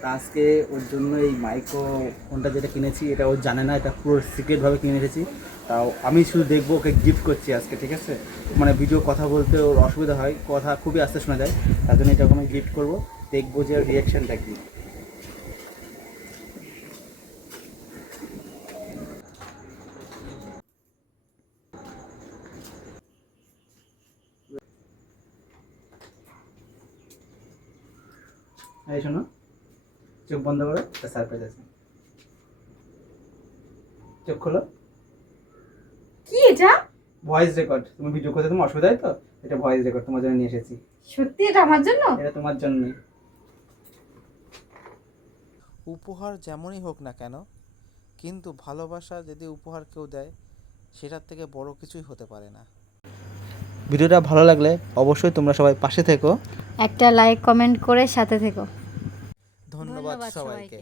তা আজকে ওর জন্য এই মাইক্রোফোনটা যেটা কিনেছি এটা ও জানে না, এটা পুরো সিক্রেটভাবে কিনে রেখেছি। তাও আমি শুধু দেখবো, ওকে গিফট করছি আজকে, ঠিক আছে? মানে ভিডিও কথা বলতে ওর অসুবিধা হয়, কথা খুবই আস্তে শোনা যায়, তার জন্য এটা আমি গিফট করবো। দেখবো যে রিয়াকশানটা কি। এই শোনো, চোখ বন্ধ করো, একটা সারপ্রাইজ আছে। চোখ খোলো। কি এটা? Voice record. তুমি ভিডিও করতে তোমার অসুবিধা হয় তো, এটা ভয়েস রেকর্ড তোমার জন্য নিয়ে এসেছি। সত্যি এটা আমার জন্য? এটা তোমার জন্যই। উপহার যেমনই হোক না কেন, কিন্তু ভালোবাসা যদি উপহার কেউ দেয়, সেটার থেকে বড় কিছুই হতে পারে না। ভিডিওটা ভালো লাগলে অবশ্যই তোমরা সবাই পাশে থেকো। একটা লাইক কমেন্ট করে সাথে থেকো। ধন্যবাদ সবাইকে।